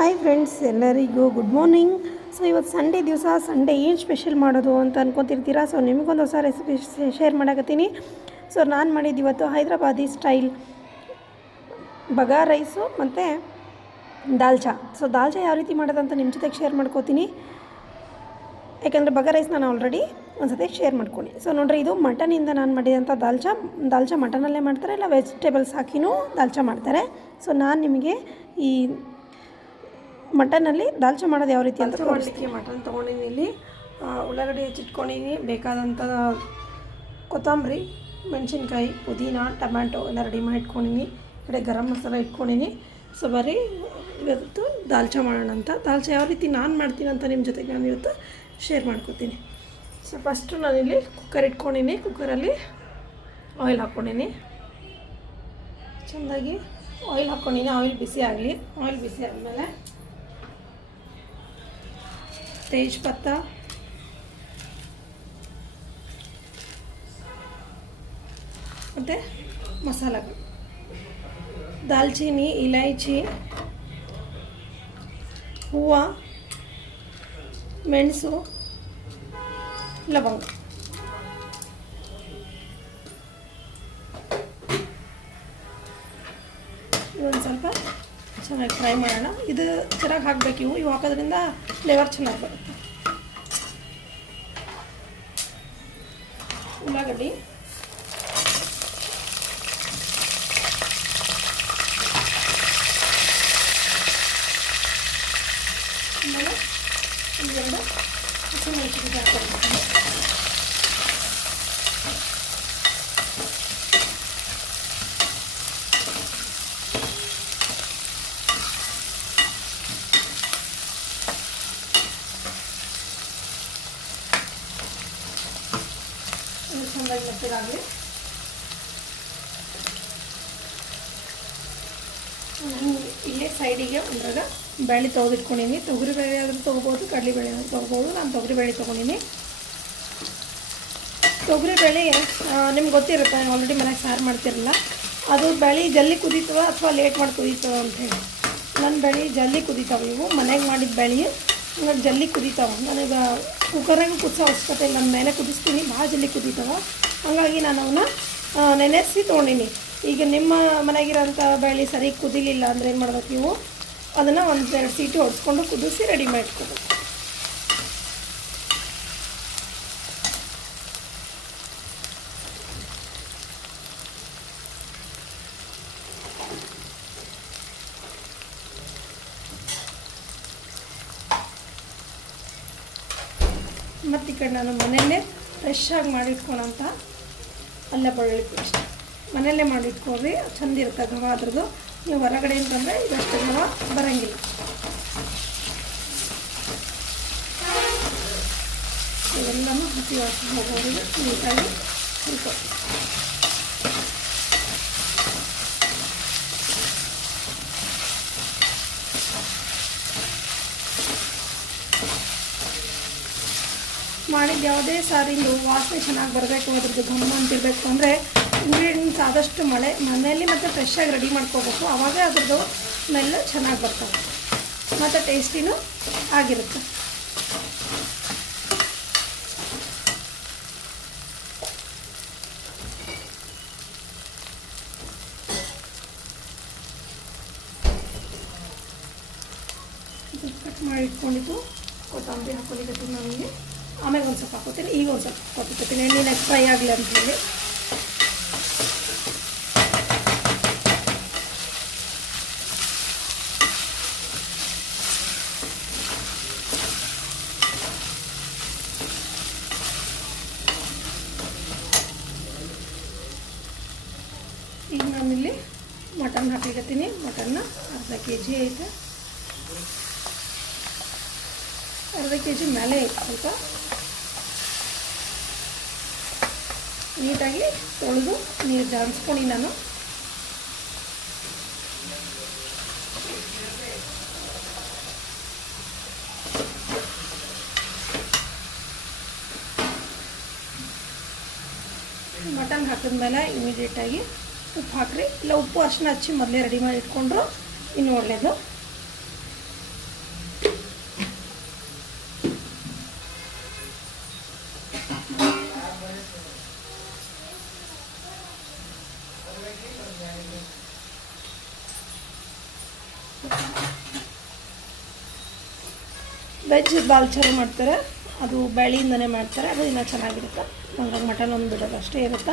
Hi friends ಎಲ್ಲರಿಗೂ good morning so ಇವತ್ತು Sunday ದಿವಸ ಸಂಡೇ ಏನು ಸ್ಪೆಷಲ್ ಮಾಡೋದು ಅಂತ ಅನ್ಕೊತಿರ್ತೀರಾ? ಸೊ ನಿಮಗೊಂದು ಹೊಸ ರೆಸಿಪಿ ಶೇರ್ ಮಾಡಕತ್ತೀನಿ. ಸೊ ನಾನು ಮಾಡಿದ್ದು ಇವತ್ತು ಹೈದ್ರಾಬಾದಿ ಸ್ಟೈಲ್ ಬಗಾ ರೈಸು ಮತ್ತು ದಾಲ್ಚಾ ಸೊ ದಾಲ್ಚಾ ಯಾವ ರೀತಿ ಮಾಡೋದಂತ ನಿಮ್ಮ ಜೊತೆಗೆ ಶೇರ್ ಮಾಡ್ಕೋತೀನಿ. ಯಾಕೆಂದರೆ ಬಗಾ ರೈಸ್ ನಾನು ಆಲ್ರೆಡಿ ಒಂದು ಸತಿ ಶೇರ್ ಮಾಡ್ಕೊಂಡು. ಸೊ ನೋಡ್ರಿ, ಇದು ಮಟನಿಂದ ನಾನು ಮಾಡಿದಂಥ ದಾಲ್ಚಾ ದಾಲ್ಚಾ ಮಟನಲ್ಲೇ ಮಾಡ್ತಾರೆ, ಇಲ್ಲ ವೆಜಿಟೇಬಲ್ಸ್ ಹಾಕಿನೂ ದಾಲ್ಚಾ ಮಾಡ್ತಾರೆ. ಸೊ ನಾನು ನಿಮಗೆ ಈ ಮಟನಲ್ಲಿ ದಾಲ್ಚ ಮಾಡೋದು ಯಾವ ರೀತಿ ಅಂತ ಮಾಡಲಿಕ್ಕೆ ಮಟನ್ ತೊಗೊಂಡಿನಿ ಇಲ್ಲಿ. ಉಳ್ಳಾಗಡ್ಡೆ ಹೆಚ್ಚಿಟ್ಕೊಂಡಿನಿ ಬೇಕಾದಂಥ ಕೊತ್ತಂಬರಿ ಮೆಣಸಿನ್ಕಾಯಿ ಪುದೀನ ಟೊಮ್ಯಾಟೊ ಎಲ್ಲ ರೆಡಿ ಮಾಡಿ ಇಟ್ಕೊಂಡಿನಿ ಈ ಕಡೆ ಗರಂ ಮಸಾಲ ಇಟ್ಕೊಂಡಿನಿ ಸೊ ಬರೀ ಇವತ್ತು ದಾಲ್ಚಾ ಮಾಡೋಣ ಅಂತ. ದಾಲ್ಚ ಯಾವ ರೀತಿ ನಾನು ಮಾಡ್ತೀನಿ ಅಂತ ನಿಮ್ಮ ಜೊತೆಗೆ ನಾನು ಇವತ್ತು ಶೇರ್ ಮಾಡ್ಕೊತೀನಿ. ಸೊ ಫಸ್ಟು ನಾನಿಲ್ಲಿ ಕುಕ್ಕರ್ ಇಟ್ಕೊಂಡಿನಿ ಕುಕ್ಕರಲ್ಲಿ ಆಯಿಲ್ ಹಾಕ್ಕೊಂಡಿನಿ ಚೆಂದಾಗಿ ಆಯಿಲ್ ಹಾಕ್ಕೊಂಡಿನಿ ಆಯಿಲ್ ಬಿಸಿ ಆಗಲಿ. ಆಯಿಲ್ ಬಿಸಿ ಆದಮೇಲೆ ತೇಜ್ಪತ್ತ ಮತ್ತು ಮಸಾಲೆಗಳು ದಾಲ್ಚೀನಿ ಇಲೈಚಿ ಹೂವು ಮೆಣಸು ಲವಂಗ ಇದೊಂದು ಸ್ವಲ್ಪ ಚೆನ್ನಾಗಿ ಫ್ರೈ ಮಾಡೋಣ. ಇದು ಚೆನ್ನಾಗಿ ಹಾಕಬೇಕು ಇವು. ಇವು ಹಾಕೋದ್ರಿಂದ ಫ್ಲೇವರ್ ಚೆನ್ನಾಗಿ ಬರುತ್ತೆ. ಉಳ್ಳಾಗಡ್ಡಿ. ಚೆಂದಾಗಿ ಮೆತ್ತಗಾಗಲಿ ನಾನು ಇಲ್ಲೇ ಸೈಡಿಗೆ ಒಂದ್ರಾಗ ಬೇಳೆ ತೆಗೆದಿಟ್ಕೊಂಡಿನಿ. ತೊಗರಿ ಬೇಳೆ ಆದರೂ ತೊಗೋಬೋದು, ಕಡಲೆ ಬೇಳೆ ಆದರೂ ತೊಗೋಬೋದು. ನಾನು ತೊಗರಿ ಬೇಳೆ ತೊಗೊಂಡಿನಿ. ತೊಗರಿ ಬೇಳೆ ನಿಮ್ಗೆ ಗೊತ್ತಿರುತ್ತೆ ಆಲ್ರೆಡಿ ಮನೆಗೆ ಸಾರು ಮಾಡ್ತಿರಲ್ಲ. ಅದು ಬೆಳೆ ಜಲ್ದಿ ಕುದೀತವ ಅಥವಾ ಲೇಟ್ ಮಾಡಿ ಕುದೀತವ ಅಂತೇಳಿ ನನ್ನ ಬೆಳೆ ಜಲ್ದಿ ಕುದೀತಾವೆ ಇವು. ಮನೆಗೆ ಮಾಡಿದ ಬೆಳೆ ನನಗೆ ಜಲ್ದಿ ಕುದೀತಾವೆ. ನನಗೆ ಕುಕ್ಕರಾಗ ಕುದಿಸೋ ಅವಶ್ಯಕತೆ ಇಲ್ಲ. ನನ್ನ ಮೇಲೆ ಕುದಿಸ್ತೀನಿ, ಭಾಳ ಜಲ್ದಿ ಕುದೀತಾವೆ. ಹಾಗಾಗಿ ನಾನು ಅವನ್ನ ನೆನೆಸಿ ತೊಗೊಂಡಿನಿ. ಈಗ ನಿಮ್ಮ ಮನೆಗಿರೋಂಥ ಬೇಳೆ ಸರಿ ಕುದಿಲಿಲ್ಲ ಅಂದರೆ ಏನು ಮಾಡ್ಬೇಕು ನೀವು? ಅದನ್ನು ಒಂದು ಎರಡು ಸೀಟಿ ಹೊಡೆಸ್ಕೊಂಡು ಕುದಿಸಿ ರೆಡಿ ಮಾಡ್ಕೋಬೇಕು. ಮತ್ತು ಈ ಕಡೆ ನಾನು ಮನೆಯಲ್ಲೇ ಫ್ರೆಶ್ ಆಗಿ ಮಾಡಿಟ್ಕೊಳಂತ ಅಲ್ಲ ಬೆಳ್ಳುಳ್ಳಿ ಪೇಸ್ಟ್ ಮನೆಯಲ್ಲೇ ಮಾಡಿಟ್ಕೊಳ್ರಿ ಚಂದ ಇರುತ್ತೆ ಗವ ಅದ್ರದ್ದು. ನೀವು ಹೊರಗಡೆ ಅಂತಂದರೆ ಇದಷ್ಟು ಗವ ಬರೋಂಗಿಲ್ಲ. ಇವೆಲ್ಲನೂ ಹಸಿ ವಾಸನೆ ಹೋಗೋದು ನೀಟಾಗಿ ಹುರ್ಕೊ. ಮಾಡಿದ ಯಾವುದೇ ಸಾರಿಂದು ವಾಸನೆ ಚೆನ್ನಾಗಿ ಬರಬೇಕು, ಅದ್ರದ್ದು ಘಮ ಅಂತಿರಬೇಕು ಅಂದರೆ ಇಂಗ್ರೀಡಿಯೆಂಟ್ಸ್ ಆದಷ್ಟು ಮಳೆ, ಮನೆಯಲ್ಲಿ ಮತ್ತು ಫ್ರೆಶ್ಶಾಗಿ ರೆಡಿ ಮಾಡ್ಕೋಬೇಕು. ಆವಾಗ ಅದ್ರದ್ದು ಸ್ಮೆಲ್ ಚೆನ್ನಾಗಿ ಬರ್ತವೆ ಮತ್ತು ಟೇಸ್ಟಿನೂ ಆಗಿರುತ್ತೆ. ಕಟ್ ಮಾಡಿ ಕೊತ್ತಂಬರಿ ಹಾಕ್ಕೊಲಿಕ್ಕೆ ನನಗೆ ಆಮೇಲೆ ಒಂದು ಸ್ವಲ್ಪ ಹಾಕೋತೀನಿ ಈಗ ಒಂದು ಸ್ವಲ್ಪ ಕೊಟ್ಟಿರ್ತೀನಿ ಎಣ್ಣೆನ ಫ್ರೈ ಆಗಲಿ ಅಂತ ಹೇಳಿ ಈಗ ನಾನಿಲ್ಲಿ ಮಟನ್ ಹಾಕ್ಲಿಕತ್ತೀನಿ ಮಟನ್ನ ಅರ್ಧ ಕೆ ಜಿ ಐತೆ ಅರ್ಧ ಕೆ ಜಿ ಮೇಲೆ ಐತೆ ಸ್ವಲ್ಪ ನೀಟಾಗಿ ತೊಳೆದು ನೀರು ಜಾಣಿಸ್ಕೊಂಡು ನಾನು. ಮಟನ್ ಹಾಕಿದ್ಮೇಲೆ ಇಮಿಡಿಯೇಟಾಗಿ ಉಪ್ಪು ಹಾಕ್ರಿ. ಇಲ್ಲ, ಉಪ್ಪು ಅರ್ಶಿನ ಹಚ್ಚಿ ಮೊದಲೇ ರೆಡಿ ಮಾಡಿ ಇಟ್ಕೊಂಡ್ರು ಇನ್ನು ಒಳ್ಳೆಯದು ವೆಜ್ ಬಾಲ್ಚಾರು ಮಾಡ್ತಾರೆ. ಅದು ಬೆಳೆಯಿಂದನೇ ಮಾಡ್ತಾರೆ. ಅದು ಇನ್ನೂ ಚೆನ್ನಾಗಿರುತ್ತೆ. ಹಂಗಾಗಿ ಮಟನ್ ಒಂದು ಬಿಡೋದು ಅಷ್ಟೇ ಇರುತ್ತೆ?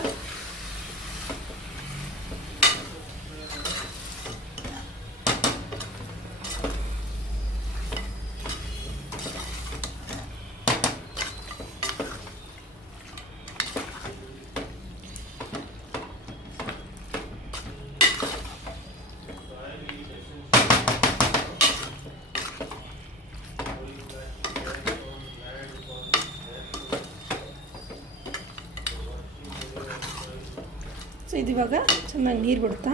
ಇವಾಗ ಚೆನ್ನಾಗಿ ನೀರು ಬಿಡ್ತಾ.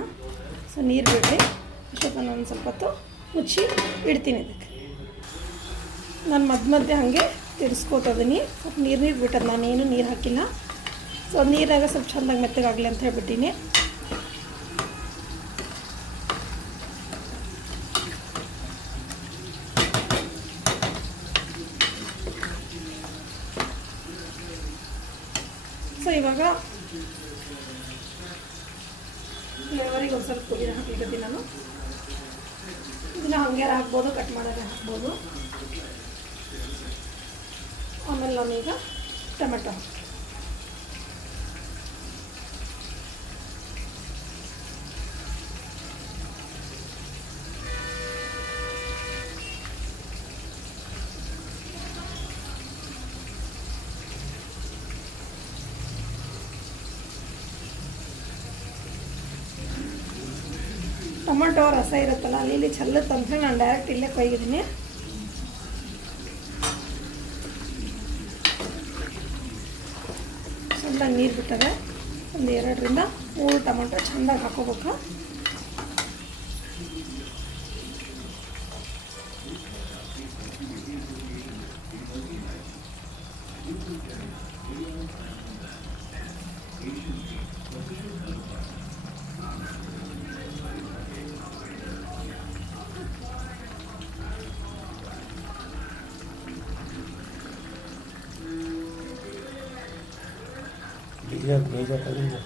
ಸೊ ನೀರು ಬಿಡಿ ಅಷ್ಟೊತ್ತು ನಾನು ಸ್ವಲ್ಪ ಹೊತ್ತು ಮುಚ್ಚಿ ಇಡ್ತೀನಿ ಇದಕ್ಕೆ. ನಾನು ಮಧ್ಯ ಮಧ್ಯೆ ಹಾಗೆ ತಿರ್ಸ್ಕೊತದೀನಿ ಸ್ವಲ್ಪ ನೀರು ನೀರು ಬಿಟ್ಟದ್ದು, ನಾನೇನು ನೀರು ಹಾಕಿಲ್ಲ. ಸೊ ನೀರಾಗ ಸ್ವಲ್ಪ ಚೆಂದಾಗಿ ಮೆತ್ತಗಾಗಲಿ ಅಂತ ಹೇಳ್ಬಿಟ್ಟಿನಿ ಸೊ ಇವಾಗ ಫ್ಲೇವರಿಗೆ ಒಂದು ಸ್ವಲ್ಪ ಪುದೀನ ಹಾಕ್ಲಿಕ್ಕೆ ನಾನು ಇದನ್ನ ಹಂಗೆ ಹಾಕ್ಬೋದು ಕಟ್ ಮಾಡೋದೇ ಹಾಕ್ಬೋದು ಆಮೇಲೆ ನಾನೀಗ ಟೊಮೆಟೊ ಹಾಕ್ತೀನಿ. ಟೊಮೆಟೊ ರಸ ಇರುತ್ತಲ್ಲ, ಅಲ್ಲಿ ಚೆಲ್ಲುತ್ತೆ ಅಂತ ಹೇಳಿ ನಾನು ಡೈರೆಕ್ಟ್ ಇಲ್ಲೇ ಕೊಯ್ಗಿದ್ದೀನಿ ಚೆಂದಾಗಿ ನೀರು ಬಿಟ್ಟವೆ ಒಂದು ಎರಡರಿಂದ ಮೂರು ಟೊಮೊಟೊ ಚೆಂದಾಗಿ ಹಾಕೋಬೇಕು. ಬೀಜ ಬೀಜ ತಂದು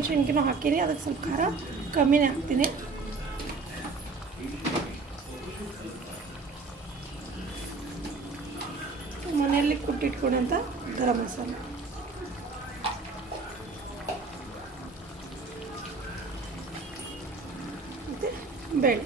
ಹಸಿಮೆಣ್ಸಿನ್ಕಿನೂ ಹಾಕೀನಿ ಅದಕ್ಕೆ ಸ್ವಲ್ಪ ಖಾರ ಕಮ್ಮಿನೇ ಹಾಕ್ತೀನಿ. ಮನೆಯಲ್ಲಿ ಕುಟ್ಟಿಟ್ಕೊಂಡಂಥ ಗರಂ ಮಸಾಲೆ. ಮತ್ತು ಬೇಳೆ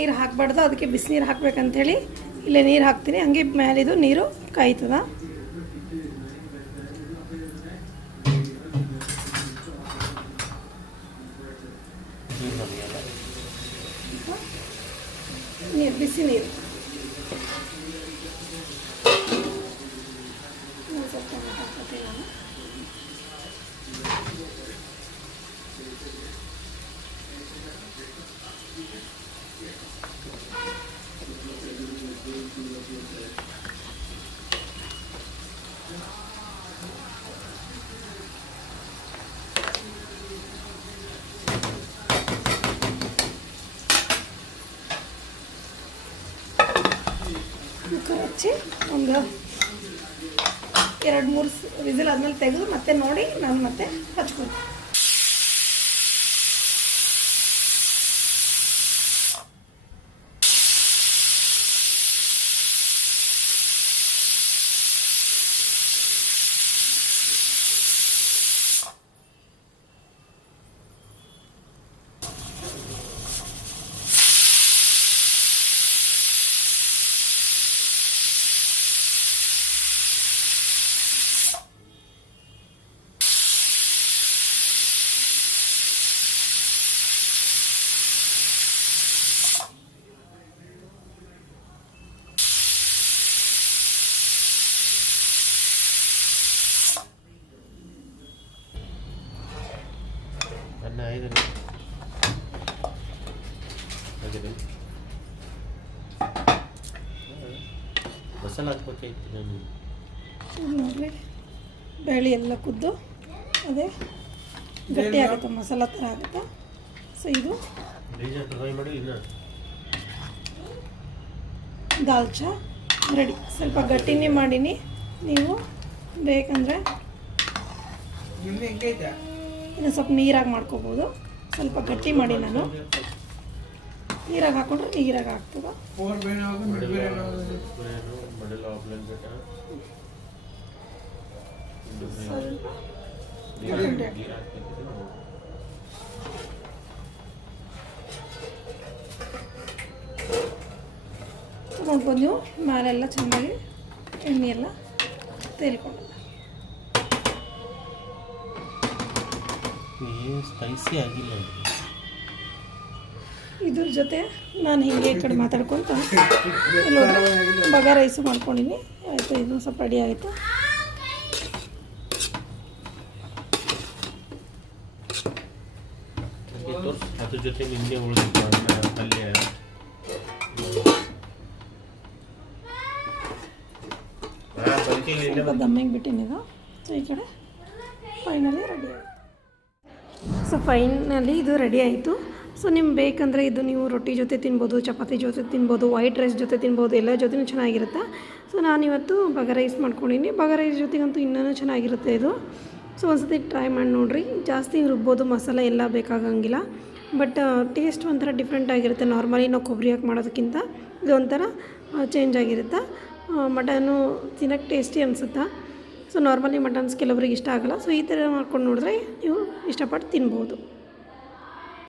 ನೀರು ಹಾಕಬಾರ್ದು ಅದಕ್ಕೆ ಬಿಸಿನೀರು ಹಾಕ್ಬೇಕಂತೇಳಿ ಇಲ್ಲೇ ನೀರು ಹಾಕ್ತೀನಿ. ಹಂಗೆ ಮೇಲಿದು ನೀರು ಕಾಯ್ತದ. ನೀರು ಬಿಸಿ ನೀರು ಇನ್ನೊಂದ್ ಸ್ವಲ್ಪ ಟೊಮೆಟೊ ಹಾಕ್ಕೊತೀನಿ ನಾನು ಕುಕ್ಕರ್ ಹಚ್ಚಿ ಒಂದು ಎರಡು ಮೂರು ವಿಸಿಲ್ ಆದಮೇಲೆ ತೆಗೆದು ಮತ್ತೆ ನೋಡಿ ನಾನು ಮತ್ತೆ ಹಚ್ಕೊಂಡು ಅನ್ನ ಐದು ಆಗಿದೆ ಮಸಾಲ ಹಾಕ್ಬೇಕಾಯ್ತು ನಾನು. ನೋಡ್ರಿ ಬೇಳೆ ಎಲ್ಲ ಕುದ್ದು ಅದೇ ಗಟ್ಟಿ ಆಗುತ್ತೆ ಮಸಾಲ ಥರ ಆಗುತ್ತೆ. ಸೊ ಇದು ಬೀಜ ಫ್ರೈ ಮಾಡಿ ಇನ್ನು ದಾಲ್ಚಾ ರೆಡಿ. ಸ್ವಲ್ಪ ಗಟ್ಟಿನೇ ಮಾಡೀನಿ. ನೀವು ಬೇಕಂದರೆ ಇನ್ನು ಸ್ವಲ್ಪ ನೀರಾಗಿ ಮಾಡ್ಕೋಬೋದು. ಸ್ವಲ್ಪ ಗಟ್ಟಿ ಮಾಡಿ ನಾನು. ನೀರಾಗಿ ಹಾಕೊಂಡ್ರೆ ನೀರಾಗಿ ಹಾಕ್ಬೇಕಿದ್ರೆ ತೊಗೊಂಡ್ಬೋದು ನೀವು ಮೇಲೆಲ್ಲ ಚೆನ್ನಾಗಿ ಎಣ್ಣೆ ಎಲ್ಲ ತೇಲ್ಕೊಂಡು. ಇದ್ರ ಜೊತೆ ನಾನು ಹಿಂಗೆ ಈ ಕಡೆ ಮಾತಾಡ್ಕೊತ ಇಲ್ಲಿ ನೋಡಿ ಬಗ ರೈಸು ಮಾಡ್ಕೊಂಡಿನಿ ಆಯಿತು ಇದು ಸ್ವಲ್ಪ ರೆಡಿ ಆಯಿತು ನನಗೆ ತೋರ್ಸು ಅದ್ರ ಜೊತೆ ನಿನ್ನೆ ಉಳಿದಿತ್ತು ಅನ್ನ ಪಲ್ಯ ಹಾಂ ಬದುಕಿಲ್ಲ ಸ್ವಲ್ಪ ದಮ್ಮಿಗೆ ಬಿಟ್ಟಿನಿದು ಸೊ ಈ ಕಡೆ ಫೈನಲಿ ರೆಡಿ ಆಯಿತು ಸೊ ಫೈನಲಿ ಇದು ರೆಡಿ ಆಯಿತು. ಸೊ ನಿಮ್ಗೆ ಬೇಕಂದರೆ ಇದು ನೀವು ರೊಟ್ಟಿ ಜೊತೆ ತಿನ್ಬೋದು, ಚಪಾತಿ ಜೊತೆ ತಿನ್ಬೋದು, ವೈಟ್ ರೈಸ್ ಜೊತೆ ತಿನ್ಬೋದು, ಎಲ್ಲ ಜೊತೆನೂ ಚೆನ್ನಾಗಿರುತ್ತೆ. ಸೊ ನಾನಿವತ್ತು ಬಗ ರೈಸ್ ಮಾಡ್ಕೊಂಡಿನಿ. ಬಗ ರೈಸ್ ಜೊತೆಗಂತೂ ಇನ್ನೂ ಚೆನ್ನಾಗಿರುತ್ತೆ ಇದು. ಸೊ ಒಂದ್ಸತಿ ಟ್ರೈ ಮಾಡಿ ನೋಡಿರಿ. ಜಾಸ್ತಿ ರುಬ್ಬೋದು ಮಸಾಲೆ ಎಲ್ಲ ಬೇಕಾಗಂಗಿಲ್ಲ. ಬಟ್ ಟೇಸ್ಟ್ ಒಂಥರ ಡಿಫ್ರೆಂಟ್ ಆಗಿರುತ್ತೆ. ನಾರ್ಮಲಿ ನಾವು ಕೊಬ್ಬರಿ ಹಾಕಿ ಮಾಡೋದಕ್ಕಿಂತ ಇದು ಒಂಥರ ಚೇಂಜ್ ಆಗಿರುತ್ತೆ. ಮಟನು ತಿನ್ನೋಕ್ಕೆ ಟೇಸ್ಟಿ ಅನಿಸುತ್ತಾ? ಸೊ ನಾರ್ಮಲಿ ಮಟನ್ಸ್ ಕೆಲವ್ರಿಗೆ ಇಷ್ಟ ಆಗಲ್ಲ. ಸೊ ಈ ಥರ ಮಾಡ್ಕೊಂಡು ನೋಡಿದ್ರೆ ನೀವು ಇಷ್ಟಪಟ್ಟು ತಿನ್ಬೋದು.